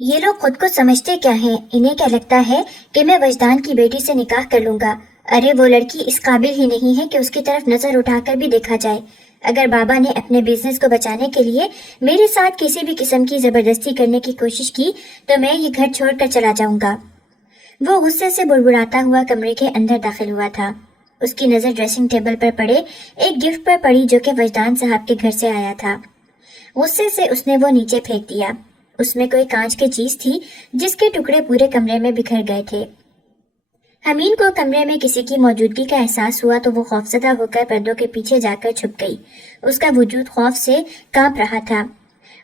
یہ لوگ خود کو سمجھتے کیا ہیں؟ انہیں کیا لگتا ہے کہ میں وجدان کی بیٹی سے نکاح کر لوں گا؟ ارے وہ لڑکی اس قابل ہی نہیں ہے کہ اس کی طرف نظر اٹھا کر بھی دیکھا جائے۔ اگر بابا نے اپنے بزنس کو بچانے کے لیے میرے ساتھ کسی بھی قسم کی زبردستی کرنے کی کوشش کی تو میں یہ گھر چھوڑ کر چلا جاؤں گا۔ وہ غصے سے بڑبڑاتا ہوا کمرے کے اندر داخل ہوا تھا۔ اس کی نظر ڈریسنگ ٹیبل پر پڑے ایک گفٹ پر پڑی جو کہ وجدان صاحب کے گھر سے آیا تھا۔ غصے سے اس نے وہ نیچے پھینک دیا۔ اس میں کوئی کانچ کی چیز تھی جس کے ٹکڑے پورے کمرے میں بکھر گئے تھے۔ حمین کو کمرے میں کسی کی موجودگی کا احساس ہوا تو وہ خوفزدہ ہو کر پردوں کے پیچھے جا کر چھپ گئی۔ اس کا وجود خوف سے کانپ رہا تھا۔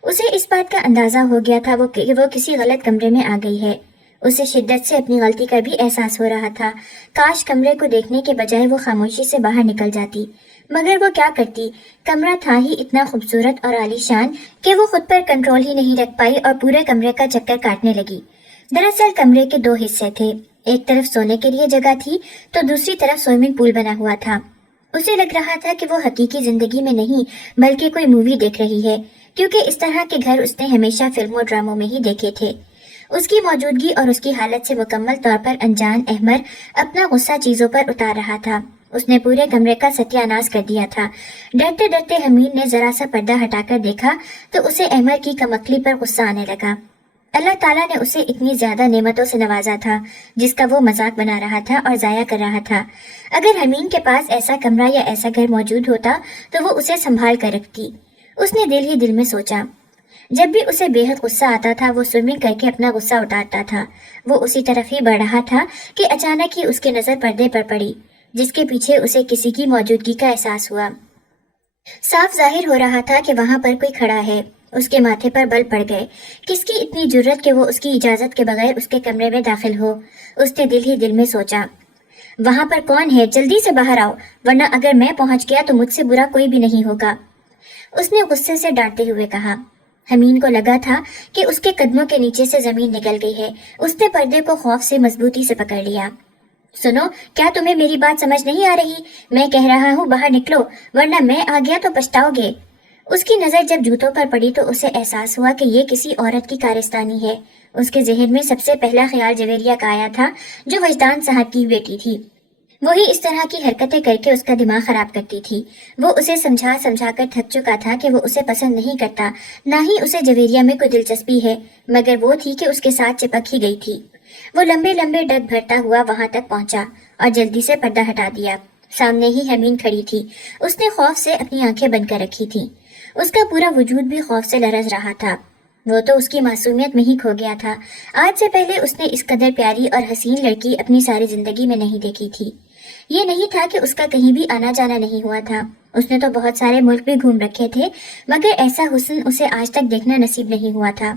اسے اس بات کا اندازہ ہو گیا تھا کہ وہ کسی غلط کمرے میں آ گئی ہے۔ اسے شدت سے اپنی غلطی کا بھی احساس ہو رہا تھا۔ کاش کمرے کو دیکھنے کے بجائے وہ خاموشی سے باہر نکل جاتی، مگر وہ کیا کرتی؟ کمرہ تھا ہی اتنا خوبصورت اور عالی شان کہ وہ خود پر کنٹرول ہی نہیں رکھ پائی اور پورے کمرے کا چکر کاٹنے لگی۔ دراصل کمرے کے دو حصے تھے، ایک طرف سونے کے لیے جگہ تھی تو دوسری طرف سوئمنگ پول بنا ہوا تھا۔ اسے لگ رہا تھا کہ وہ حقیقی زندگی میں نہیں بلکہ کوئی مووی دیکھ رہی ہے، کیونکہ اس طرح کے گھر اس نے ہمیشہ فلموں ڈراموں میں ہی دیکھے تھے۔ اس کی موجودگی اور اس کی حالت سے مکمل طور پر انجان احمر اپنا غصہ چیزوں پر اتار رہا تھا۔ اس نے پورے کمرے کا ستیہ ناش کر دیا تھا۔ ڈرتے ڈرتے حمید نے ذرا سا پردہ ہٹا کر دیکھا تو اسے احمر کی کمکلی پر غصہ آنے لگا۔ اللہ تعالیٰ نے اسے اتنی زیادہ نعمتوں سے نوازا تھا جس کا وہ مذاق بنا رہا تھا اور ضائع کر رہا تھا۔ اگر حمید کے پاس ایسا کمرہ یا ایسا گھر موجود ہوتا تو وہ اسے سنبھال کر رکھتی، اس نے دل ہی دل میں سوچا۔ جب بھی اسے بے حد غصہ آتا تھا وہ سوئمنگ کر کے اپنا غصہ اتارتا تھا۔ وہ اسی طرف ہی بڑھ رہا تھا کہ اچانک ہی اس کی نظر پردے پر پڑی، جس کے پیچھے اسے کسی کی موجودگی کا احساس ہوا۔ صاف ظاہر ہو رہا تھا کہ وہاں پر کوئی کھڑا ہے۔ اس کے ماتھے پر بل پڑ گئے۔ کس کی اتنی جرت کہ وہ اس کی اجازت کے بغیر اس کے کمرے میں داخل ہو؟ اس نے دل ہی دل میں سوچا، وہاں پر کون ہے؟ جلدی سے باہر آؤ، ورنہ اگر میں پہنچ گیا تو مجھ سے برا کوئی بھی نہیں ہوگا۔ اس نے غصے سے ڈانٹتے ہوئے کہا۔ حمید کو لگا تھا کہ اس کے قدموں کے نیچے سے زمین نکل گئی ہے۔ اس نے پردے کو خوف سے مضبوطی سے پکڑ لیا۔ سنو، کیا تمہیں میری بات سمجھ نہیں آ رہی؟ میں کہہ رہا ہوں باہر نکلو، ورنہ میں آ گیا تو پچھتاؤ گے۔ اس کی نظر جب جوتوں پر پڑی تو اسے احساس ہوا کہ یہ کسی عورت کی کارستانی ہے۔ اس کے ذہن میں سب سے پہلا خیال جویریہ کا آیا تھا جو وجدان صاحب کی بیٹی تھی۔ وہی اس طرح کی حرکتیں کر کے اس کا دماغ خراب کرتی تھی۔ وہ اسے سمجھا کر تھک چکا تھا کہ وہ اسے پسند نہیں کرتا، نہ ہی اسے جویریہ میں کوئی دلچسپی ہے، مگر وہ تھی کہ اس کے ساتھ چپک ہی گئی تھی۔ وہ لمبے لمبے ڈگ بھرتا ہوا وہاں تک پہنچا اور جلدی سے پردہ ہٹا دیا۔ سامنے ہی حمید کھڑی تھی۔ اس نے خوف سے اپنی آنکھیں بند کر رکھی تھی۔ اس کا پورا وجود بھی خوف سے لرز رہا تھا۔ وہ تو اس کی معصومیت میں ہی کھو گیا تھا۔ آج سے پہلے اس نے اس قدر پیاری اور حسین لڑکی اپنی ساری زندگی میں نہیں دیکھی تھی۔ یہ نہیں تھا کہ اس کا کہیں بھی آنا جانا نہیں ہوا تھا۔ اس نے تو بہت سارے ملک بھی گھوم رکھے تھے، مگر ایسا حسن اسے آج تک دیکھنا نصیب نہیں ہوا تھا۔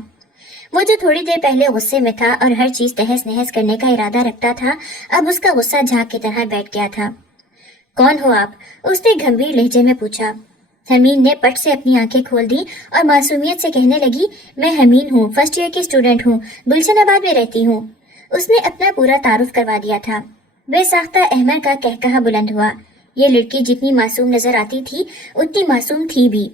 وہ جو تھوڑی دیر پہلے غصے میں تھا اور ہر چیز تہس نہس کرنے کا ارادہ رکھتا تھا، اب اس کا غصہ جھاگ کی طرح بیٹھ گیا تھا۔ کون ہو آپ؟ اس نے گھمبیر لہجے میں پوچھا۔ حمید نے پٹ سے اپنی آنکھیں کھول دی اور معصومیت سے کہنے لگی، میں حمید ہوں، فرسٹ ایئر کی اسٹوڈنٹ ہوں، گلشن آباد میں رہتی ہوں۔ اس نے اپنا پورا تعارف کروا دیا تھا۔ بے ساختہ احمد کا کہکہا بلند ہوا۔ یہ لڑکی جتنی معصوم نظر آتی تھی اتنی معصوم تھی بھی۔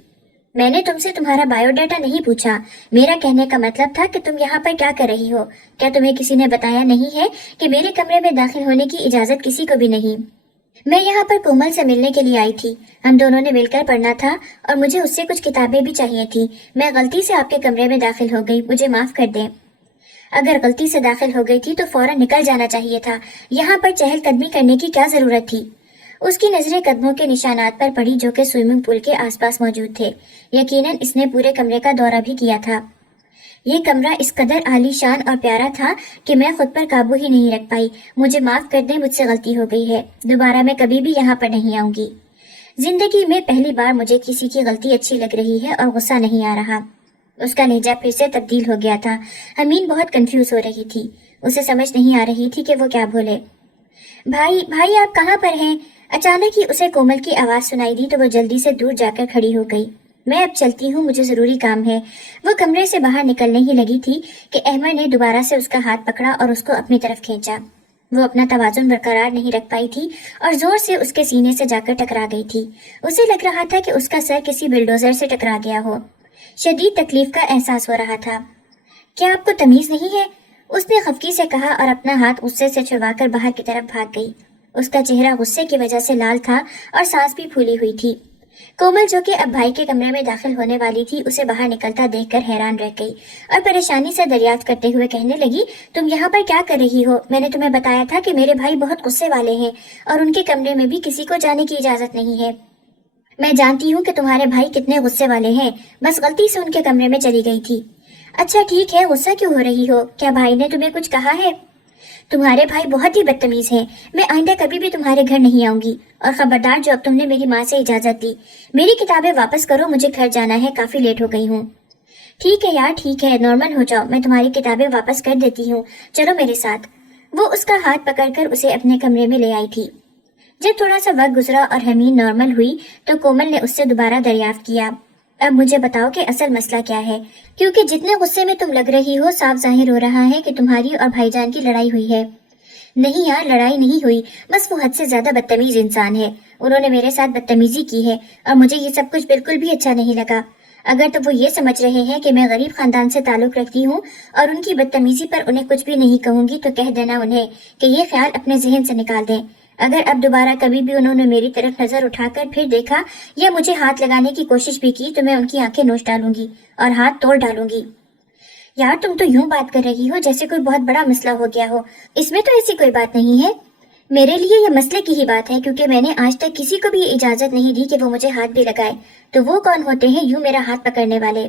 میں نے تم سے تمہارا بایو ڈیٹا نہیں پوچھا۔ میرا کہنے کا مطلب تھا کہ تم یہاں پر کیا کر رہی ہو؟ کیا تمہیں کسی نے بتایا نہیں ہے کہ میرے کمرے میں داخل ہونے کی اجازت کسی کو بھی نہیں؟ میں یہاں پر کومل سے ملنے کے لیے آئی تھی۔ ہم دونوں نے مل کر پڑھنا تھا اور مجھے اس سے کچھ کتابیں بھی چاہیے تھی۔ میں غلطی سے آپ کے کمرے میں داخل ہو گئی، مجھے معاف کر دیں۔ اگر غلطی سے داخل ہو گئی تھی تو فوراً نکل جانا چاہیے تھا۔ یہاں پر چہل قدمی کرنے کی کیا ضرورت تھی؟ اس کی نظریں قدموں کے نشانات پر پڑی جو کہ سوئمنگ پول کے آس پاس موجود تھے۔ یقیناً اس نے پورے کمرے کا دورہ بھی کیا تھا۔ یہ کمرہ اس قدر عالی شان اور پیارا تھا کہ میں خود پر قابو ہی نہیں رکھ پائی۔ مجھے معاف کر دیں، مجھ سے غلطی ہو گئی ہے۔ دوبارہ میں کبھی بھی یہاں پر نہیں آؤں گی۔ زندگی میں پہلی بار مجھے کسی کی غلطی اچھی لگ رہی ہے اور غصہ نہیں آ رہا۔ اس کا لہجہ پھر سے تبدیل ہو گیا تھا۔ حمید بہت کنفیوز ہو رہی تھی۔ اسے سمجھ نہیں آ رہی تھی کہ وہ کیا بولے۔ بھائی آپ کہاں پر ہیں؟ اچانک ہی اسے کومل کی آواز سنائی دی تو وہ جلدی سے دور جا کر کھڑی ہو گئی۔ میں اب چلتی ہوں، مجھے ضروری کام ہے۔ وہ کمرے سے باہر نکلنے ہی لگی تھی کہ احمد نے دوبارہ سے اس کا ہاتھ پکڑا اور اس کو اپنی طرف کھینچا۔ وہ اپنا توازن برقرار نہیں رکھ پائی تھی اور زور سے اس کے سینے سے جا کر ٹکرا گئی تھی۔ اسے لگ رہا تھا کہ اس کا سر کسی بلڈوزر سے ٹکرا گیا ہو۔ شدید تکلیف کا احساس ہو رہا تھا۔ کیا آپ کو تمیز نہیں ہے؟ اس نے خفگی سے کہا اور اپنا ہاتھ غصے سے چھڑوا کر باہر کی طرف بھاگ گئی۔ اس کا چہرہ غصے کی وجہ سے لال تھا اور سانس بھی پھولی ہوئی تھی۔ کومل جو کہ اب بھائی کے کمرے میں داخل ہونے والی تھی اسے باہر نکلتا دیکھ کر حیران رہ گئی اور پریشانی سے دریافت کرتے ہوئے کہنے لگی، تم یہاں پر کیا کر رہی ہو؟ میں نے تمہیں بتایا تھا کہ میرے بھائی بہت غصے والے ہیں اور ان کے کمرے میں بھی کسی کو جانے کی اجازت نہیں ہے۔ میں جانتی ہوں کہ تمہارے بھائی کتنے غصے والے ہیں، بس غلطی سے ان کے کمرے میں چلی گئی تھی۔ اچھا ٹھیک ہے، غصہ کیوں ہو رہی ہو؟ کیا بھائی نے تمہیں کچھ کہا ہے؟ تمہارے بھائی بہت ہی بدتمیز ہیں، میں آئندہ کبھی بھی تمہارے گھر نہیں آؤں گی، اور خبردار جو اب تم نے میری ماں سے اجازت دی، میری کتابیں واپس کرو، مجھے گھر جانا ہے، کافی لیٹ ہو گئی ہوں۔ ٹھیک ہے یار، ٹھیک ہے، نارمل ہو جاؤ، میں تمہاری کتابیں واپس کر دیتی ہوں، چلو میرے ساتھ۔ وہ اس کا ہاتھ پکڑ کر اسے اپنے کمرے میں لے آئی تھی۔ جب تھوڑا سا وقت گزرا اور حمید نارمل ہوئی تو کومل نے اس سے دوبارہ دریافت کیا، اب مجھے بتاؤ کہ اصل مسئلہ کیا ہے، کیونکہ جتنے غصے میں تم لگ رہی ہو صاف ظاہر ہو رہا ہے کہ تمہاری اور بھائی جان کی لڑائی ہوئی ہے۔ نہیں یار، لڑائی نہیں ہوئی، بس وہ حد سے زیادہ بدتمیز انسان ہے، انہوں نے میرے ساتھ بدتمیزی کی ہے اور مجھے یہ سب کچھ بالکل بھی اچھا نہیں لگا۔ اگر تو وہ یہ سمجھ رہے ہیں کہ میں غریب خاندان سے تعلق رکھتی ہوں اور ان کی بدتمیزی پر انہیں کچھ بھی نہیں کہوں گی تو کہہ دینا انہیں کہ یہ خیال اپنے ذہن سے نکال دیں۔ اگر اب دوبارہ کبھی بھی انہوں نے میری طرف نظر اٹھا کر پھر دیکھا یا مجھے ہاتھ لگانے کی کوشش بھی کی تو میں ان کی آنکھیں نوچ ڈالوں گی اور ہاتھ توڑ ڈالوں گی۔ یار تم تو یوں بات کر رہی ہو جیسے کوئی بہت بڑا مسئلہ ہو گیا ہو، اس میں تو ایسی کوئی بات نہیں ہے۔ میرے لیے یہ مسئلے کی ہی بات ہے، کیونکہ میں نے آج تک کسی کو بھی یہ اجازت نہیں دی کہ وہ مجھے ہاتھ بھی لگائے، تو وہ کون ہوتے ہیں یوں میرا ہاتھ پکڑنے والے؟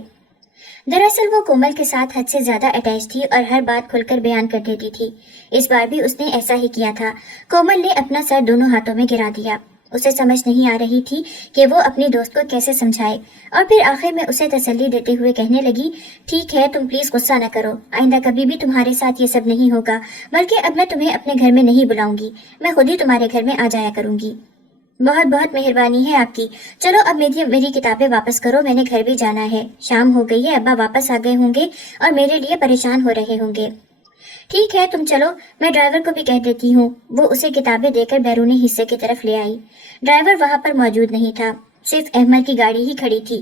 دراصل وہ کومل کے ساتھ حد سے زیادہ اٹیچ تھی اور ہر بات کھل کر بیان کر دیتی تھی۔ اس بار بھی اس نے ایسا ہی کیا تھا۔ کومل نے اپنا سر دونوں ہاتھوں میں گرا دیا۔ اسے سمجھ نہیں آ رہی تھی کہ وہ اپنی دوست کو کیسے سمجھائے، اور پھر آخر میں اسے تسلی دیتے ہوئے کہنے لگی، ٹھیک ہے، تم پلیز غصہ نہ کرو، آئندہ کبھی بھی تمہارے ساتھ یہ سب نہیں ہوگا، بلکہ اب میں تمہیں اپنے گھر میں نہیں بلاؤں گی، میں خود ہی تمہارے گھر میں آ جایا کروں گی۔ بہت بہت مہربانی ہے آپ کی، چلو اب میری کتابیں واپس کرو، میں نے گھر بھی جانا ہے، شام ہو گئی ہے، ابا واپس آ گئے ہوں گے اور میرے لیے پریشان ہو رہے ہوں گے۔ ٹھیک ہے تم چلو، میں ڈرائیور کو بھی کہہ دیتی ہوں۔ وہ اسے کتابیں دے کر بیرونی حصے کی طرف لے آئی۔ ڈرائیور وہاں پر موجود نہیں تھا، صرف احمد کی گاڑی ہی کھڑی تھی۔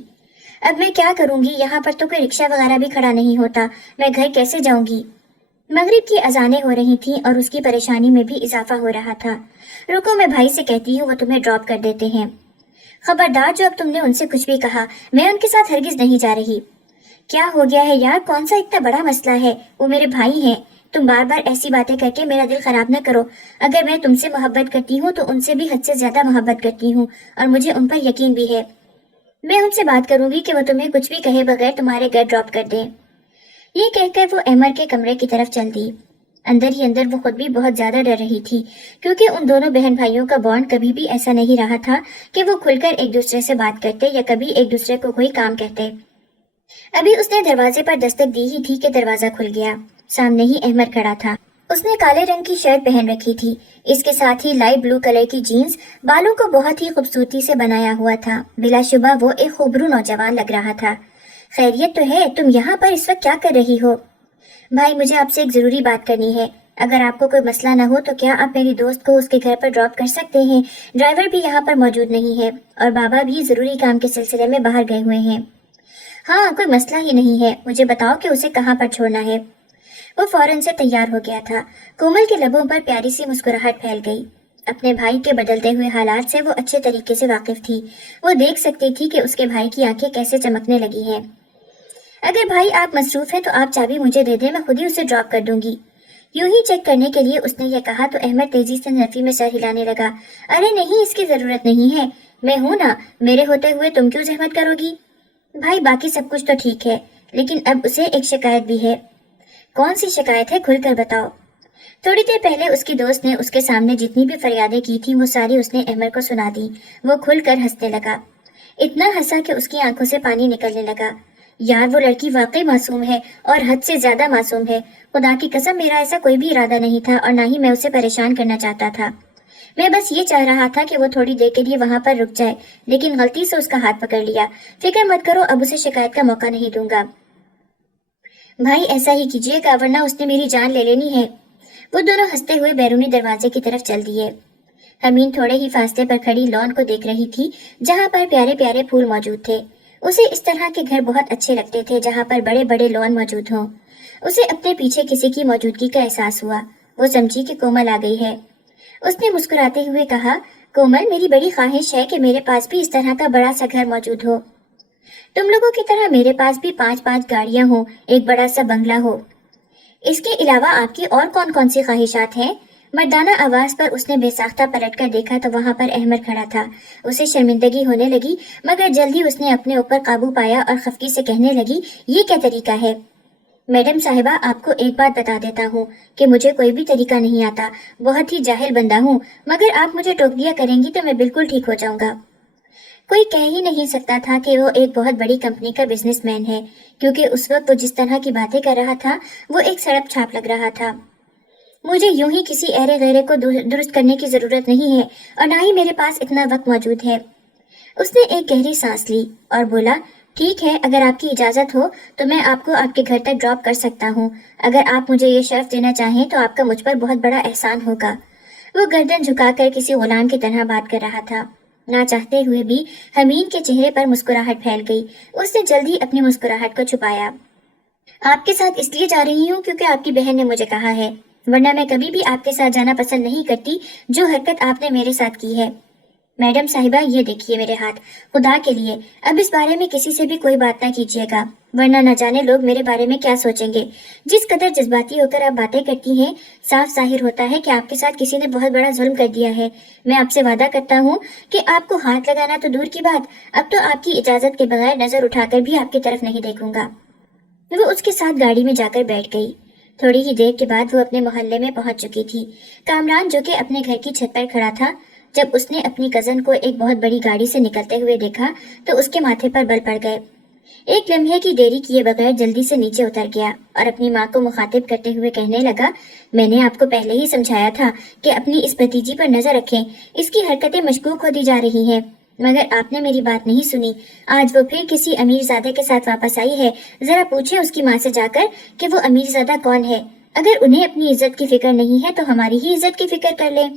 اب میں کیا کروں گی، یہاں پر تو کوئی رکشہ وغیرہ بھی کھڑا نہیں ہوتا، میں گھر کیسے جاؤں گی؟ مغرب کی اذانیں ہو رہی تھیں اور اس کی پریشانی میں بھی اضافہ ہو رہا تھا۔ رکو میں بھائی سے کہتی ہوں، وہ تمہیں ڈراپ کر دیتے ہیں۔ خبردار جو اب تم نے ان سے کچھ بھی کہا، میں ان کے ساتھ ہرگز نہیں جا رہی۔ کیا ہو گیا ہے یار، کون سا اتنا بڑا مسئلہ ہے، وہ میرے بھائی ہیں، تم بار بار ایسی باتیں کر کے میرا دل خراب نہ کرو۔ اگر میں تم سے محبت کرتی ہوں تو ان سے بھی حد سے زیادہ محبت کرتی ہوں اور مجھے ان پر یقین بھی ہے۔ میں ان سے بات کروں گی کہ وہ تمہیں کچھ بھی کہے بغیر تمہارے گھر ڈراپ کر دیں۔ یہ کہہ کر وہ احمد کے کمرے کی طرف چل دی۔ اندر ہی اندر وہ خود بھی بہت زیادہ ڈر رہی تھی، کیونکہ ان دونوں بہن بھائیوں کا بانڈ کبھی بھی ایسا نہیں رہا تھا کہ وہ کھل کر ایک دوسرے سے بات کرتے یا کبھی ایک دوسرے کو کوئی کام کہتے۔ ابھی اس نے دروازے پر دستک دی ہی تھی کہ دروازہ کھل گیا۔ سامنے ہی احمد کھڑا تھا۔ اس نے کالے رنگ کی شرٹ پہن رکھی تھی، اس کے ساتھ ہی لائٹ بلو کلر کی جینز، بالوں کو بہت ہی خوبصورتی سے بنایا ہوا تھا۔ بلا شبہ وہ ایک خوبرو نوجوان لگ رہا تھا۔ خیریت تو ہے، تم یہاں پر اس وقت کیا کر رہی ہو؟ بھائی مجھے آپ سے ایک ضروری بات کرنی ہے، اگر آپ کو کوئی مسئلہ نہ ہو تو کیا آپ میری دوست کو اس کے گھر پر ڈراپ کر سکتے ہیں؟ ڈرائیور بھی یہاں پر موجود نہیں ہے اور بابا بھی ضروری کام کے سلسلے میں باہر گئے ہوئے ہیں۔ ہاں کوئی مسئلہ ہی نہیں ہے، مجھے بتاؤ کہ اسے کہاں پر چھوڑنا ہے۔ وہ فوراً سے تیار ہو گیا تھا۔ کومل کے لبوں پر پیاری سی مسکراہٹ پھیل گئی۔ اپنے بھائی کے بدلتے ہوئے حالات سے وہ اچھے طریقے سے واقف تھی۔ وہ دیکھ سکتی تھی کہ اس کے بھائی کی آنکھیں کیسے چمکنے لگی ہیں۔ اگر بھائی آپ مصروف ہیں تو آپ چابی مجھے دے دیں، میں خود ہی اسے ڈراپ کر دوں گی۔ یوں ہی چیک کرنے کے لیے اس نے یہ کہا تو احمد تیزی سے نفی میں سر ہلانے لگا۔ ارے نہیں، اس کی ضرورت نہیں ہے، میں ہوں نا، میرے ہوتے ہوئے تم کیوں زحمت کرو گی؟ بھائی باقی سب کچھ تو ٹھیک ہے، لیکن اب اسے ایک شکایت بھی ہے۔ کون سی شکایت ہے، کھل کر بتاؤ۔ تھوڑی دیر پہلے اس کی دوست نے اس کے سامنے جتنی بھی فریادیں کی تھی وہ ساری اس نے احمد کو سنا دی۔ وہ کھل کر ہنسنے لگا، اتنا ہنسا کہ اس کی آنکھوں سے پانی نکلنے لگا۔ یار وہ لڑکی واقعی معصوم ہے اور حد سے زیادہ معصوم ہے، خدا کی قسم میرا ایسا کوئی بھی ارادہ نہیں تھا اور نہ ہی میں اسے پریشان کرنا چاہتا تھا۔ میں بس یہ چاہ رہا تھا کہ وہ تھوڑی دیر کے لیے وہاں پر رک جائے، لیکن غلطی سے اس کا ہاتھ پکڑ لیا۔ فکر مت کرو، اب اسے شکایت کا موقع نہیں دوں گا۔ بھائی ایسا ہی کیجیے گا ورنہ اس نے میری جان لے لینی ہے۔ وہ دونوں ہنستے ہوئے بیرونی دروازے کی طرف چل دیے۔ حمید تھوڑے ہی فاصلے پر کھڑی لان کو دیکھ رہی تھی جہاں پر پیارے پیارے پھول موجود تھے۔ اسے اس طرح کے گھر بہت اچھے لگتے تھے جہاں پر بڑے بڑے لان موجود ہوں۔ اسے اپنے پیچھے کسی کی موجودگی کا احساس ہوا۔ وہ سمجھی کہ کومل آ گئی ہے۔ اس نے مسکراتے ہوئے کہا، کومل، میری بڑی خواہش ہے کہ میرے پاس بھی اس طرح کا بڑا سا گھر موجود ہو۔ تم لوگوں کی طرح میرے پاس بھی 5 گاڑیاں ہوں، ایک بڑا سا بنگلہ ہو۔ اس کے علاوہ آپ کی اور کون سی خواہشات ہیں؟ مردانہ آواز پر اس نے بے ساختہ پلٹ کر دیکھا تو وہاں پر احمد کھڑا تھا۔ اسے شرمندگی ہونے لگی، مگر جلدی اس نے اپنے اوپر قابو پایا اور خفگی سے کہنے لگی، یہ کیا طریقہ ہے؟ میڈم صاحبہ، آپ کو ایک بات بتا دیتا ہوں کہ مجھے کوئی بھی طریقہ نہیں آتا، بہت ہی جاہل بندہ ہوں، مگر آپ مجھے ٹوک دیا کریں گی تو میں بالکل ٹھیک ہو جاؤں گا۔ کوئی کہہ ہی نہیں سکتا تھا کہ وہ ایک بہت بڑی کمپنی کا بزنس مین ہے، کیونکہ اس وقت وہ جس طرح کی باتیں کر رہا تھا وہ ایک سڑپ چھاپ لگ رہا تھا۔ مجھے یوں ہی کسی ایرے غیرے کو درست کرنے کی ضرورت نہیں ہے، اور نہ ہی میرے پاس اتنا وقت موجود ہے۔ اس نے ایک گہری سانس لی اور بولا، ٹھیک ہے، اگر آپ کی اجازت ہو تو میں آپ کو آپ کے گھر تک ڈراپ کر سکتا ہوں۔ اگر آپ مجھے یہ شرف دینا چاہیں تو آپ کا مجھ پر بہت بڑا احسان ہوگا۔ وہ گردن جھکا کر کسی غلام کی طرح بات کر رہا تھا۔ نہ چاہتے ہوئے بھی حمید کے چہرے پر مسکراہٹ پھیل گئی۔ اس نے جلدی اپنی مسکراہٹ کو چھپایا۔ آپ کے ساتھ اس لیے جا رہی ہوں کیونکہ آپ کی بہن نے مجھے کہا ہے، ورنہ میں کبھی بھی آپ کے ساتھ جانا پسند نہیں کرتی جو حرکت آپ نے میرے ساتھ کی ہے۔ میڈم صاحبہ، یہ دیکھیے میرے ہاتھ، خدا کے لیے اب اس بارے میں کسی سے بھی کوئی بات نہ کیجیے گا، ورنہ نہ جانے لوگ میرے بارے میں کیا سوچیں گے۔ جس قدر جذباتی ہو کر آپ باتیں کرتی ہیں، صاف ظاہر ہوتا ہے کہ آپ کے ساتھ کسی نے بہت بڑا ظلم کر دیا ہے۔ میں آپ سے وعدہ کرتا ہوں کہ آپ کو ہاتھ لگانا تو دور کی بات، اب تو آپ کی اجازت کے بغیر نظر اٹھا کر بھی آپ کی طرف نہیں دیکھوں گا۔ وہ اس کے ساتھ گاڑی میں جا کر بیٹھ گئی۔ تھوڑی ہی دیر کے بعد وہ اپنے محلے میں پہنچ چکی تھی۔ کامران، جو کہ اپنے گھر کی چھت پر کھڑا تھا، جب اس نے اپنی کزن کو ایک بہت بڑی گاڑی سے نکلتے ہوئے دیکھا تو اس کے ماتھے پر بل پڑ گئے۔ ایک لمحے کی دیری کیے بغیر جلدی سے نیچے اتر گیا اور اپنی ماں کو مخاطب کرتے ہوئے کہنے لگا، میں نے آپ کو پہلے ہی سمجھایا تھا کہ اپنی اس بھتیجی پر نظر رکھیں، اس کی حرکتیں مشکوک ہوتی جا رہی ہیں، مگر آپ نے میری بات نہیں سنی۔ آج وہ پھر کسی امیر زادے کے ساتھ واپس آئی ہے۔ ذرا پوچھیں اس کی ماں سے جا کر کہ وہ امیر زادہ کون ہے۔ اگر انہیں اپنی عزت کی فکر نہیں ہے تو ہماری ہی عزت کی فکر کر لیں۔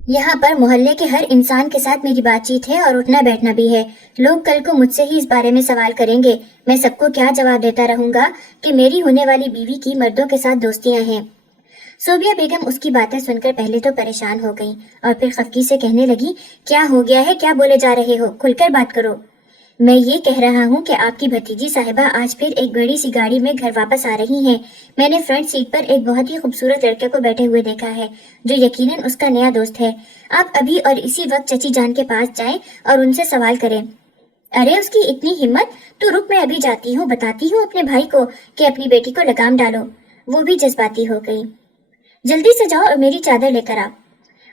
یہاں پر محلے کے ہر انسان کے ساتھ میری بات چیت ہے اور اٹھنا بیٹھنا بھی ہے۔ لوگ کل کو مجھ سے ہی اس بارے میں سوال کریں گے، میں سب کو کیا جواب دیتا رہوں گا کہ میری ہونے والی بیوی کی مردوں کے ساتھ دوستیاں ہیں۔ صوبیہ بیگم اس کی باتیں سن کر پہلے تو پریشان ہو گئی اور پھر خفگی سے کہنے لگی، کیا ہو گیا ہے، کیا بولے جا رہے ہو، کھل کر بات کرو۔ میں یہ کہہ رہا ہوں کہ آپ کی بھتیجی صاحبہ آج پھر ایک بڑی سی گاڑی میں گھر واپس آ رہی ہیں۔ میں نے فرنٹ سیٹ پر ایک بہت ہی خوبصورت لڑکے کو بیٹھے ہوئے دیکھا ہے جو یقیناً اس کا نیا دوست ہے۔ آپ ابھی اور اسی وقت چچی جان کے پاس جائیں اور ان سے سوال کریں۔ ارے اس کی اتنی ہمت، تو رک، میں ابھی جاتی ہوں، بتاتی ہوں اپنے بھائی کو کہ اپنی بیٹی کو لگام ڈالو۔ وہ بھی جذباتی ہو گئی۔ جلدی سے جاؤ اور میری چادر لے کر آ۔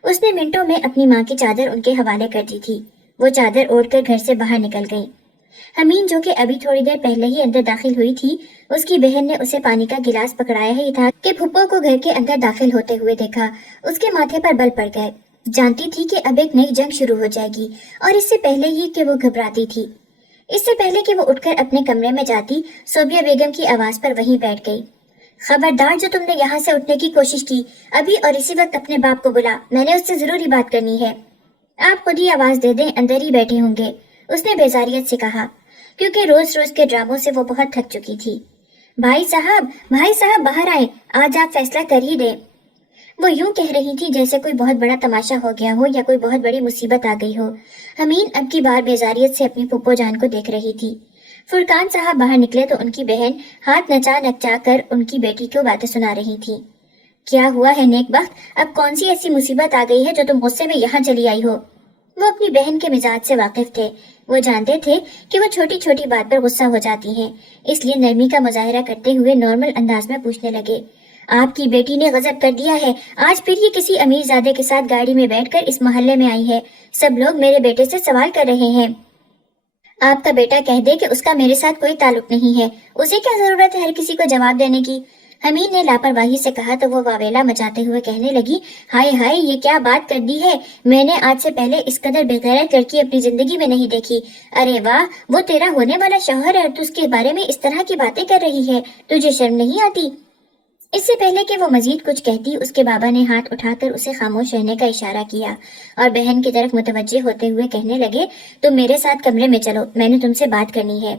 اس نے منٹوں میں اپنی ماں کی چادر ان کے حوالے کر دی تھی۔ وہ چادر اوڑھ کر گھر سے باہر نکل گئی۔ حمید، جو کہ ابھی تھوڑی دیر پہلے ہی اندر داخل ہوئی تھی، اس کی بہن نے اسے پانی کا گلاس پکڑایا ہی تھا کہ پھپھو کو گھر کے اندر داخل ہوتے ہوئے دیکھا۔ اس کے ماتھے پر بل پڑ گئے۔ جانتی تھی کہ اب ایک نئی جنگ شروع ہو جائے گی، اور اس سے پہلے ہی کہ وہ گھبراتی تھی، اس سے پہلے کہ وہ اٹھ کر اپنے کمرے میں جاتی، صوبیہ بیگم کی آواز پر وہیں بیٹھ گئی۔ خبردار، جو تم نے یہاں سے اٹھنے کی کوشش کی، ابھی اور اسی وقت اپنے باپ کو بلا، میں نے اس سے ضروری بات کرنی ہے۔ آپ خود ہی آواز دے دیں، اندر ہی بیٹھے ہوں گے، اس نے بیزاریت سے کہا، کیونکہ روز روز کے ڈراموں سے وہ بہت تھک چکی تھی۔ بھائی صاحب باہر آئیں، آج آپ فیصلہ کر ہی دیں۔ وہ یوں کہہ رہی تھی جیسے کوئی بہت بڑا تماشا ہو گیا ہو یا کوئی بہت بڑی مصیبت آ گئی ہو۔ حمید اب کی بار بیزاریت سے اپنی پھپھو جان کو دیکھ رہی تھی۔ فرقان صاحب باہر نکلے تو ان کی بہن ہاتھ نچا کر ان کی بیٹی کو باتیں سنا رہی تھی۔ کیا ہوا ہے نیک بخت، اب کون سی ایسی مصیبت آ گئی ہے جو تم غصے میں یہاں چلی آئی ہو؟ وہ اپنی بہن کے مزاج سے واقف تھے۔ وہ جانتے تھے کہ وہ چھوٹی چھوٹی بات پر غصہ ہو جاتی ہیں، اس لیے نرمی کا مظاہرہ کرتے ہوئے نارمل انداز میں پوچھنے لگے، آپ کی بیٹی نے غضب کر دیا ہے، آج پھر یہ کسی امیر زادے کے ساتھ گاڑی میں بیٹھ کر اس محلے میں آئی ہے، سب لوگ میرے بیٹے سے سوال کر رہے ہیں۔ آپ کا بیٹا کہہ دے کہ اس کا میرے ساتھ کوئی تعلق نہیں ہے، اسے کیا ضرورت ہے ہر کسی کو جواب دینے کی؟ حمید نے لاپرواہی سے کہا تو وہ واویلا مچاتے ہوئے کہنے لگی، ہائے ہائے، یہ کیا بات کر دی ہے، میں نے آج سے پہلے اس قدر بغیرت لڑکی اپنی زندگی میں نہیں دیکھی۔ ارے واہ، وہ تیرا ہونے والا شوہر ہے اور تو اس کے بارے میں اس طرح کی باتیں کر رہی ہے، تجھے شرم نہیں آتی؟ اس سے پہلے کہ وہ مزید کچھ کہتی، اس کے بابا نے ہاتھ اٹھا کر اسے خاموش رہنے کا اشارہ کیا اور بہن کی طرف متوجہ ہوتے ہوئے کہنے لگے، تم میرے ساتھ کمرے میں چلو، میں نے تم سے بات کرنی ہے۔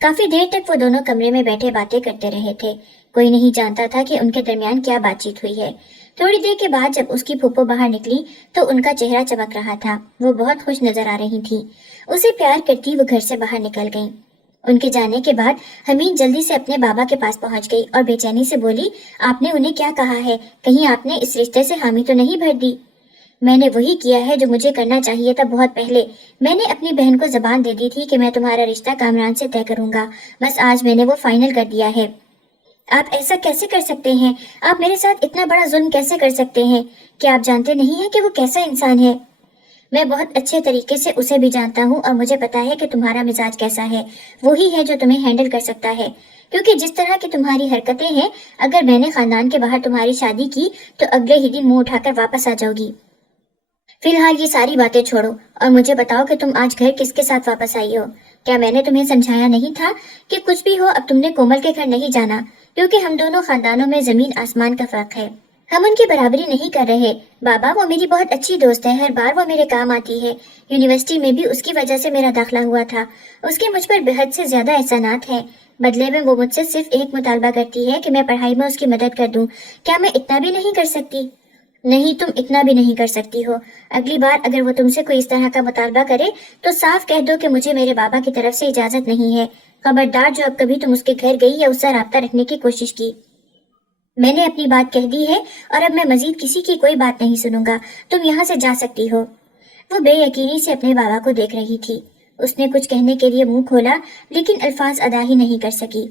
کافی دیر تک وہ دونوں کمرے میں بیٹھے باتیں کرتے رہے تھے۔ کوئی نہیں جانتا تھا کہ ان کے درمیان کیا بات چیت ہوئی ہے۔ تھوڑی دیر کے بعد جب اس کی پھوپھو باہر نکلی تو ان کا چہرہ چمک رہا تھا، وہ بہت خوش نظر آ رہی تھی۔ اسے پیار کرتی وہ گھر سے باہر نکل گئیں۔ ان کے جانے کے بعد حمید جلدی سے اپنے بابا کے پاس پہنچ گئی اور بے چینی سے بولی، آپ نے انہیں کیا کہا ہے؟ کہیں آپ نے اس رشتے سے حامی تو نہیں بھر دی؟ میں نے وہی کیا ہے جو مجھے کرنا چاہیے تھا بہت پہلے۔ میں نے اپنی بہن کو زبان دے دی تھی کہ میں تمہارا رشتہ کامران سے طے کروں گا، بس آج میں نے وہ فائنل کر دیا ہے۔ آپ ایسا کیسے کر سکتے ہیں؟ آپ میرے ساتھ اتنا بڑا ظلم کیسے کر سکتے ہیں؟ کیا آپ جانتے نہیں ہیں کہ وہ کیسا انسان ہے؟ میں بہت اچھے طریقے سے اسے بھی جانتا ہوں اور مجھے پتا ہے کہ تمہارا مزاج کیسا ہے، وہی ہے جو تمہیں ہینڈل کر سکتا ہے، کیونکہ جس طرح کی تمہاری حرکتیں ہیں، اگر میں نے خاندان کے باہر تمہاری شادی کی تو اگلے ہی دن منہ اٹھا کر واپس آ جاؤ گی۔ فی الحال یہ ساری باتیں چھوڑو اور مجھے بتاؤ کہ تم آج گھر کس کے ساتھ واپس آئی ہو؟ کیا میں نے تمہیں سمجھایا نہیں تھا کہ کچھ بھی ہو اب تم نے کومل کے گھر نہیں جانا، کیونکہ ہم دونوں خاندانوں میں زمین آسمان کا فرق ہے، ہم ان کی برابری نہیں کر رہے۔ بابا وہ میری بہت اچھی دوست ہے، ہر بار وہ میرے کام آتی ہے، یونیورسٹی میں بھی اس کی وجہ سے میرا داخلہ ہوا تھا، اس کے مجھ پر بے حد سے زیادہ احسانات ہیں، بدلے میں وہ مجھ سے صرف ایک مطالبہ کرتی ہے کہ میں پڑھائی میں اس کی مدد کر دوں، کیا میں اتنا بھی نہیں کر سکتی؟ نہیں، تم اتنا بھی نہیں کر سکتی ہو۔ اگلی بار اگر وہ تم سے کوئی اس طرح کا مطالبہ کرے تو صاف کہہ دو کہ مجھے میرے بابا کی طرف سے اجازت نہیں ہے، خبردار جو اب کبھی تم اس کے گھر گئی یا اس سے رابطہ رکھنے کی کوشش کی۔ میں نے اپنی بات کہہ دی ہے اور اب میں مزید کسی کی کوئی بات نہیں سنوں گا، تم یہاں سے جا سکتی ہو۔ وہ بے یقینی سے اپنے بابا کو دیکھ رہی تھی۔ اس نے کچھ کہنے کے لیے منہ کھولا لیکن الفاظ ادا ہی نہیں کر سکی۔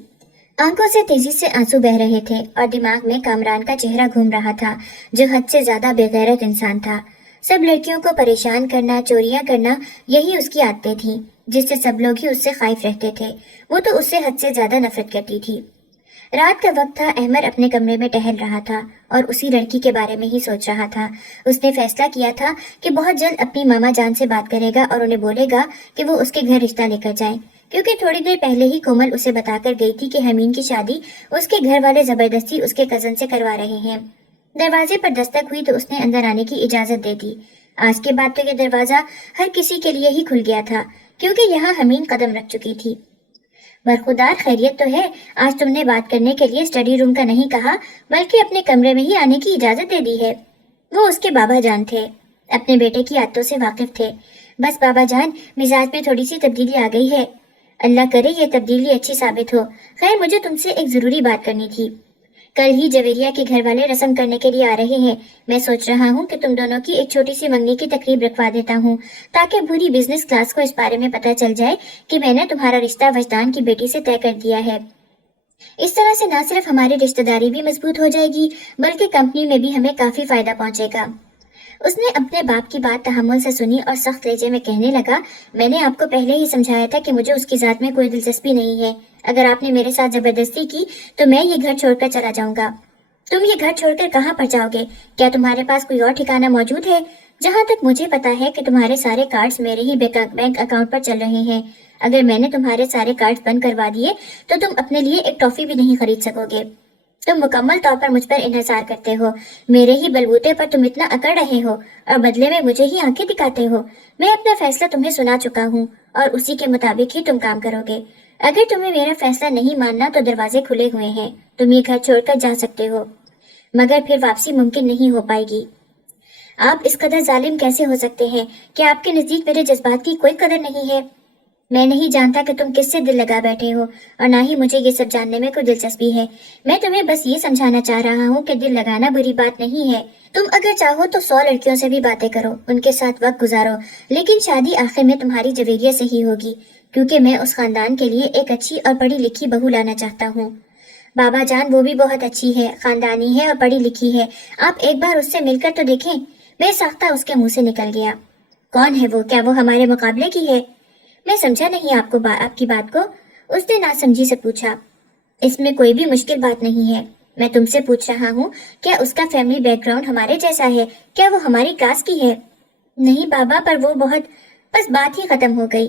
آنکھوں سے تیزی سے آنسو بہ رہے تھے اور دماغ میں کامران کا چہرہ گھوم رہا تھا، جو حد سے زیادہ بے غیرت انسان تھا۔ سب لڑکیوں کو پریشان کرنا، چوریاں کرنا، یہی اس کی عادتیں تھیں، جس سے سب لوگ ہی اس سے خائف رہتے تھے۔ وہ تو اس سے حد سے زیادہ نفرت کرتی تھی۔ رات کا وقت تھا، احمد اپنے کمرے میں ٹہل رہا تھا اور اسی لڑکی کے بارے میں ہی سوچ رہا تھا۔ اس نے فیصلہ کیا تھا کہ بہت جلد اپنی ماما جان سے بات کرے گا اور انہیں بولے گا کہ وہ اس کے گھر رشتہ لے کر جائیں، کیونکہ تھوڑی دیر پہلے ہی کومل اسے بتا کر گئی تھی کہ حمین کی شادی اس کے گھر والے زبردستی اس کے کزن سے کروا رہے ہیں۔ دروازے پر دستک ہوئی تو اس نے اندر آنے کی اجازت دے دی۔ آج کے بعد تو یہ دروازہ ہر کسی کے لیے ہی کھل گیا تھا، کیونکہ یہاں حمین قدم رکھ چکی تھی۔ برخودار، خیریت تو ہے؟ آج تم نے بات کرنے کے لیے اسٹڈی روم کا نہیں کہا بلکہ اپنے کمرے میں ہی آنے کی اجازت دے دی ہے۔ وہ اس کے بابا جان تھے، اپنے بیٹے کی عادتوں سے واقف تھے۔ بس بابا جان، مزاج میں تھوڑی سی تبدیلی آ گئی ہے، اللہ کرے یہ تبدیلی اچھی ثابت ہو۔ خیر، مجھے تم سے ایک ضروری بات کرنی تھی۔ کل ہی جویریہ کے گھر والے رسم کرنے کے لیے آ رہے ہیں، میں سوچ رہا ہوں کہ تم دونوں کی ایک چھوٹی سی منگنی کی تقریب رکھوا دیتا ہوں، تاکہ پوری بزنس کلاس کو اس بارے میں پتہ چل جائے کہ میں نے تمہارا رشتہ وجدان کی بیٹی سے طے کر دیا ہے۔ اس طرح سے نہ صرف ہماری رشتہ داری بھی مضبوط ہو جائے گی بلکہ کمپنی میں بھی ہمیں کافی فائدہ پہنچے گا۔ اس نے اپنے باپ کی بات تحمل سے سنی اور سخت لہجے میں کہنے لگا، میں نے آپ کو پہلے ہی سمجھایا تھا کہ مجھے اس کی ذات میں کوئی دلچسپی نہیں ہے۔ اگر آپ نے میرے ساتھ زبردستی کی تو میں یہ گھر چھوڑ کر چلا جاؤں گا۔ تم یہ گھر چھوڑ کر کہاں پر جاؤ گے؟ کیا تمہارے پاس کوئی اور ٹھکانہ موجود ہے؟ جہاں تک مجھے پتا ہے کہ تمہارے سارے کارڈز میرے ہی بینک اکاؤنٹ پر چل رہے ہیں۔ اگر میں نے تمہارے سارے کارڈز بند کروا دیے تو تم اپنے لیے ایک ٹافی بھی نہیں خرید سکو گے۔ تم مکمل طور پر مجھ پر انحصار کرتے ہو، میرے ہی بلبوتے پر تم اتنا اکڑ رہے ہو اور بدلے میں مجھے ہی آنکھیں دکھاتے ہو۔ میں اپنا فیصلہ تمہیں سنا چکا ہوں اور اسی کے مطابق ہی تم کام کرو گے۔ اگر تمہیں میرا فیصلہ نہیں ماننا تو دروازے کھلے ہوئے ہیں، تم یہ گھر چھوڑ کر جا سکتے ہو، مگر پھر واپسی ممکن نہیں ہو پائے گی۔ آپ اس قدر ظالم کیسے ہو سکتے ہیں؟ کیا آپ کے نزدیک میرے جذبات کی کوئی قدر نہیں ہے؟ میں نہیں جانتا کہ تم کس سے دل لگا بیٹھے ہو اور نہ ہی مجھے یہ سب جاننے میں کوئی دلچسپی ہے۔ میں تمہیں بس یہ سمجھانا چاہ رہا ہوں کہ دل لگانا بری بات نہیں ہے۔ تم اگر چاہو تو 100 لڑکیوں سے بھی باتیں کرو، ان کے ساتھ وقت گزارو، لیکن شادی آخر میں تمہاری جویریہ سے ہی ہوگی، کیونکہ میں اس خاندان کے لیے ایک اچھی اور پڑھی لکھی بہو لانا چاہتا ہوں۔ بابا جان، وہ بھی بہت اچھی ہے، خاندانی ہے اور پڑھی لکھی ہے، آپ ایک بار اس سے مل کر تو دیکھیں۔ بے ساختہ اس کے منہ سے نکل گیا، کون ہے وہ؟ کیا وہ ہمارے مقابلے کی ہے؟ میں سمجھا نہیں آپ کی بات کو، اس نے ناسمجھی سے پوچھا۔ اس میں کوئی بھی مشکل بات نہیں ہے، میں تم سے پوچھ رہا ہوں کیا اس کا فیملی بیک گراؤنڈ ہمارے جیسا ہے؟ کیا وہ ہماری کلاس کی ہے؟ نہیں بابا، پر وہ بہت… بس بات ہی ختم ہو گئی۔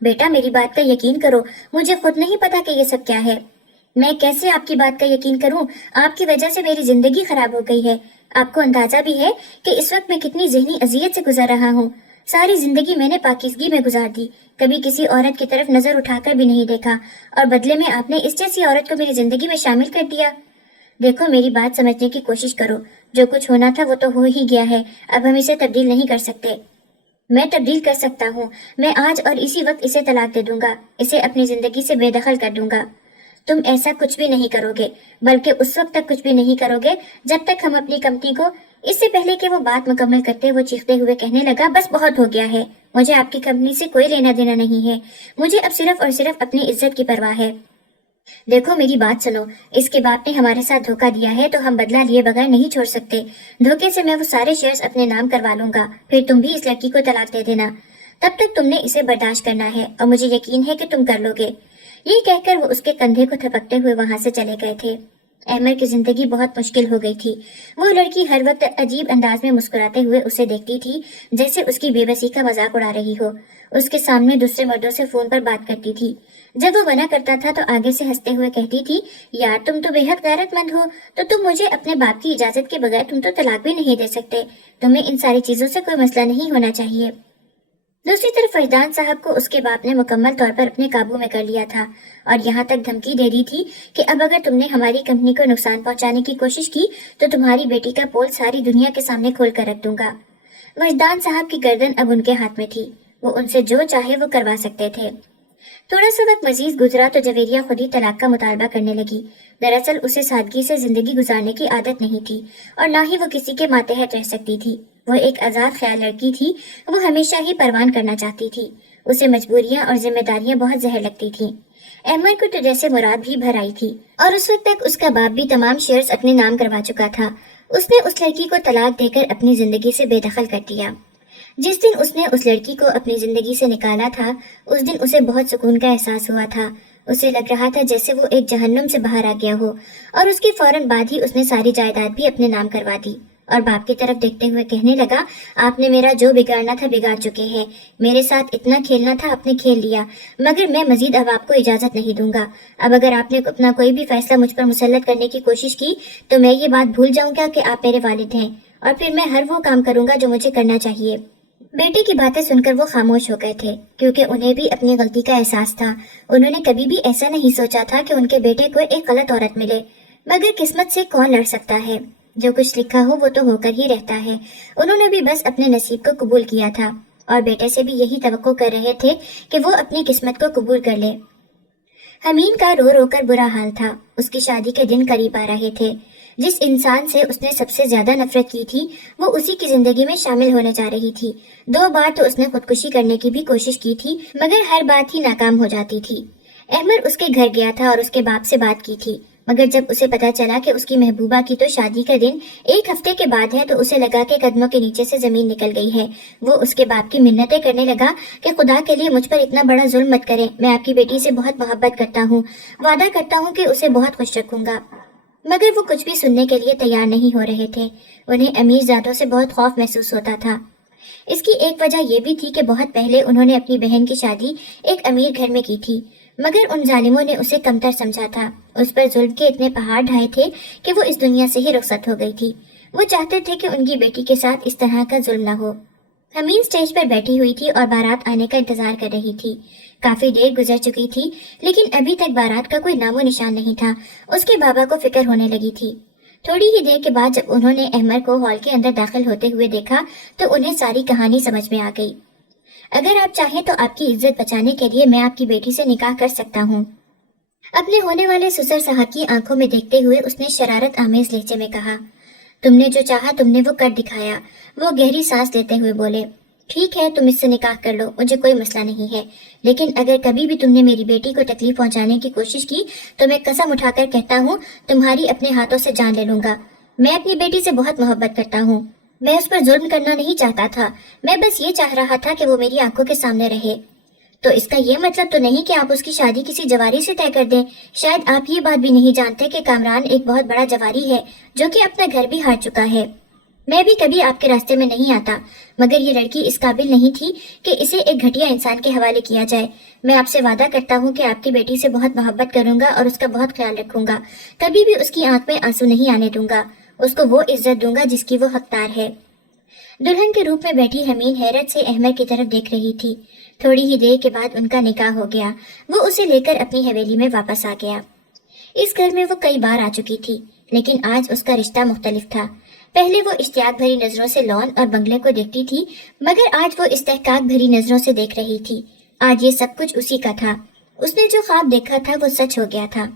بیٹا میری بات کا یقین کرو، مجھے خود نہیں پتا کہ یہ سب کیا ہے۔ میں کیسے آپ کی بات کا یقین کروں؟ آپ کی وجہ سے میری زندگی خراب ہو گئی ہے۔ آپ کو اندازہ بھی ہے کہ اس وقت میں کتنی ذہنی اذیت سے گزر رہا ہوں۔ ساری زندگی میں نے پاکیزگی میں گزار دی، کبھی کسی عورت کی طرف نظر اٹھا کر بھی نہیں دیکھا، اور بدلے میں آپ نے اس جیسی عورت کو میری زندگی میں شامل کر دیا۔ دیکھو میری بات سمجھنے کی کوشش کرو، جو کچھ ہونا تھا وہ تو ہو ہی گیا ہے، اب ہم اسے تبدیل نہیں کر سکتے۔ میں تبدیل کر سکتا ہوں، میں آج اور اسی وقت اسے طلاق دے دوں گا، اسے اپنی زندگی سے بے دخل کر دوں گا۔ تم ایسا کچھ بھی نہیں کرو گے، بلکہ اس وقت تک کچھ بھی نہیں کرو گے جب تک ہم اپنی کمپنی کو… اس سے پہلے کہ وہ بات مکمل کرتے وہ چیختے ہوئے کہنے لگا، بس بہت ہو گیا ہے، مجھے آپ کی کمپنی سے کوئی لینا دینا نہیں ہے، مجھے اب صرف اور صرف اپنی عزت کی پرواہ ہے۔ دیکھو میری بات سنو، اس کے باپ نے ہمارے ساتھ دھوکہ دیا ہے تو ہم بدلہ لیے بغیر نہیں چھوڑ سکتے۔ دھوکے سے میں وہ سارے شیئرز اپنے نام کروا لوں گا، پھر تم بھی اس لڑکی کو طلاق دے دینا، تب تک تم نے اسے برداشت کرنا ہے، اور مجھے یقین ہے کہ تم کر لو گے۔ یہ کہہ کر وہ اس کے کندھے کو تھپکتے ہوئے وہاں سے چلے گئے تھے۔ احمد کی زندگی بہت مشکل ہو گئی تھی۔ وہ لڑکی ہر وقت عجیب انداز میں مسکراتے ہوئے اسے دیکھتی تھی، جیسے اس کی بے بسی کا مذاق اڑا رہی ہو۔ اس کے سامنے دوسرے مردوں سے فون پر بات کرتی تھی۔ جب وہ منع کرتا تھا تو آگے سے ہنستے ہوئے کہتی تھی، یار تم تو بے حد غیرت مند ہو، تو تم مجھے اپنے باپ کی اجازت کے بغیر تم تو طلاق بھی نہیں دے سکتے، تمہیں ان ساری چیزوں سے کوئی مسئلہ نہیں ہونا چاہیے۔ دوسری طرف وجدان صاحب کو اس کے باپ نے مکمل طور پر اپنے قابو میں کر لیا تھا، اور یہاں تک دھمکی دے دی تھی کہ اب اگر تم نے ہماری کمپنی کو نقصان پہنچانے کی کوشش کی تو تمہاری بیٹی کا پول ساری دنیا کے سامنے کھول کر رکھ دوں گا۔ وجدان صاحب کی گردن اب ان کے ہاتھ میں تھی، وہ ان سے جو چاہے وہ کروا سکتے تھے۔ تھوڑا سا وقت مزید گزرا تو جویریہ خود ہی طلاق کا مطالبہ کرنے لگی۔ دراصل اسے سادگی سے زندگی گزارنے کی عادت نہیں تھی، اور نہ ہی وہ کسی کے ماتحت رہ سکتی تھی۔ وہ ایک آزاد خیال لڑکی تھی، وہ ہمیشہ ہی پروان کرنا چاہتی تھی۔ اسے مجبوریاں اور ذمہ داریاں بہت زہر لگتی تھیں۔ احمد کو تو جیسے مراد بھی بھر آئی تھی، اور اس وقت تک اس کا باپ بھی تمام شیئرز اپنے نام کروا چکا تھا۔ اس نے اس لڑکی کو طلاق دے کر اپنی زندگی سے بے دخل کر دیا۔ جس دن اس نے اس لڑکی کو اپنی زندگی سے نکالا تھا، اس دن اسے بہت سکون کا احساس ہوا تھا۔ اسے لگ رہا تھا جیسے وہ ایک جہنم سے باہر آ گیا ہو، اور اس کے فوراً بعد ہی اس نے ساری جائیداد بھی اپنے نام کروا دی، اور باپ کی طرف دیکھتے ہوئے کہنے لگا، آپ نے میرا جو بگاڑنا تھا بگاڑ چکے ہیں، میرے ساتھ اتنا کھیلنا تھا آپ نے کھیل لیا، مگر میں مزید اب آپ کو اجازت نہیں دوں گا۔ اب اگر آپ نے اپنا کوئی بھی فیصلہ مجھ پر مسلط کرنے کی کوشش کی تو میں یہ بات بھول جاؤں گا کہ آپ میرے والد ہیں، اور پھر میں ہر وہ کام کروں گا جو مجھے کرنا چاہیے۔ بیٹے کی باتیں سن کر وہ خاموش ہو گئے تھے، کیونکہ انہیں بھی اپنی غلطی کا احساس تھا۔ انہوں نے کبھی بھی ایسا نہیں سوچا تھا کہ ان کے بیٹے کو ایک غلط عورت ملے، مگر قسمت سے کون لڑ سکتا ہے؟ جو کچھ لکھا ہو وہ تو ہو کر ہی رہتا ہے۔ انہوں نے بھی بس اپنے نصیب کو قبول کیا تھا، اور بیٹے سے بھی یہی توقع کر رہے تھے کہ وہ اپنی قسمت کو قبول کر لے۔ حمین کا رو رو کر برا حال تھا۔ اس کی شادی کے دن قریب آ رہے تھے۔ جس انسان سے اس نے سب سے زیادہ نفرت کی تھی وہ اسی کی زندگی میں شامل ہونے جا رہی تھی۔ 2 بار تو اس نے خودکشی کرنے کی بھی کوشش کی تھی، مگر ہر بات ہی ناکام ہو جاتی تھی۔ احمد اس کے گھر گیا تھا اور اس کے باپ سے بات کی تھی، مگر جب اسے پتا چلا کہ اس کی محبوبہ کی تو شادی کا دن 1 ہفتے کے بعد ہے تو اسے لگا کہ قدموں کے نیچے سے زمین نکل گئی ہے۔ وہ اس کے باپ کی منتیں کرنے لگا کہ خدا کے لیے مجھ پر اتنا بڑا ظلم مت کریں، میں آپ کی بیٹی سے بہت محبت کرتا ہوں، وعدہ کرتا ہوں کہ اسے بہت خوش رکھوں گا۔ مگر وہ کچھ بھی سننے کے لیے تیار نہیں ہو رہے تھے۔ انہیں امیر زادوں سے بہت خوف محسوس ہوتا تھا۔ اس کی ایک وجہ یہ بھی تھی کہ بہت پہلے انہوں نے اپنی بہن کی شادی ایک امیر گھر میں کی تھی، مگر ان ظالموں نے اسے کمتر سمجھا تھا۔ اس پر ظلم کے اتنے پہاڑ ڈھائے تھے کہ وہ اس دنیا سے ہی رخصت ہو گئی تھی۔ وہ چاہتے تھے کہ ان کی بیٹی کے ساتھ اس طرح کا ظلم نہ ہو۔ حمین سٹیج پر بیٹھی ہوئی تھی اور بارات آنے کا انتظار کر رہی تھی۔ کافی دیر گزر چکی تھی، لیکن ابھی تک بارات کا کوئی نام و نشان نہیں تھا۔ اس کے بابا کو فکر ہونے لگی تھی۔ تھوڑی ہی دیر کے بعد جب انہوں نے احمد کو ہال کے اندر داخل ہوتے ہوئے دیکھا تو انہیں ساری کہانی سمجھ میں آ گئی۔ اگر آپ چاہیں تو آپ کی عزت بچانے کے لیے میں آپ کی بیٹی سے نکاح کر سکتا ہوں، اپنے ہونے والے سسر صاحب کی آنکھوں میں دیکھتے ہوئے اس نے شرارت آمیز لہجے میں کہا۔ تم نے جو چاہا تم نے وہ کر دکھایا، وہ گہری سانس لیتے ہوئے بولے۔ ٹھیک ہے تم اس سے نکاح کر لو، مجھے کوئی مسئلہ نہیں ہے، لیکن اگر کبھی بھی تم نے میری بیٹی کو تکلیف پہنچانے کی کوشش کی تو میں قسم اٹھا کر کہتا ہوں تمہاری اپنے ہاتھوں سے جان لے لوں گا۔ میں اپنی بیٹی سے بہت محبت کرتا ہوں، میں اس پر ظلم کرنا نہیں چاہتا تھا، میں بس یہ چاہ رہا تھا کہ وہ میری آنکھوں کے سامنے رہے۔ تو اس کا یہ مطلب تو نہیں کہ آپ اس کی شادی کسی جواری سے طے کر دیں؟ شاید آپ یہ بات بھی نہیں جانتے کہ کامران ایک بہت بڑا جواری ہے جو کہ اپنا گھر بھی ہار چکا ہے۔ میں بھی کبھی آپ کے راستے میں نہیں آتا، مگر یہ لڑکی اس قابل نہیں تھی کہ اسے ایک گھٹیا انسان کے حوالے کیا جائے۔ میں آپ سے وعدہ کرتا ہوں کہ آپ کی بیٹی سے بہت محبت کروں گا اور اس کا بہت خیال رکھوں گا، کبھی بھی اس کی آنکھ میں آنسو نہیں آنے دوں گا، اس کو وہ عزت دوں گا جس کی وہ حقدار ہے۔ دلہن کے روپ میں بیٹھی حمید حیرت سے احمد کی طرف دیکھ رہی تھی۔ تھوڑی ہی دیر کے بعد ان کا نکاح ہو گیا، وہ اسے لے کر اپنی حویلی میں واپس آ گیا۔ اس گھر میں وہ کئی بار آ چکی تھی، لیکن آج اس کا رشتہ مختلف تھا۔ پہلے وہ اشتیاق بھری نظروں سے لان اور بنگلے کو دیکھتی تھی، مگر آج وہ استحقاق بھری نظروں سے دیکھ رہی تھی۔ آج یہ سب کچھ اسی کا تھا، اس نے جو خواب دیکھا تھا وہ سچ ہو گیا تھا۔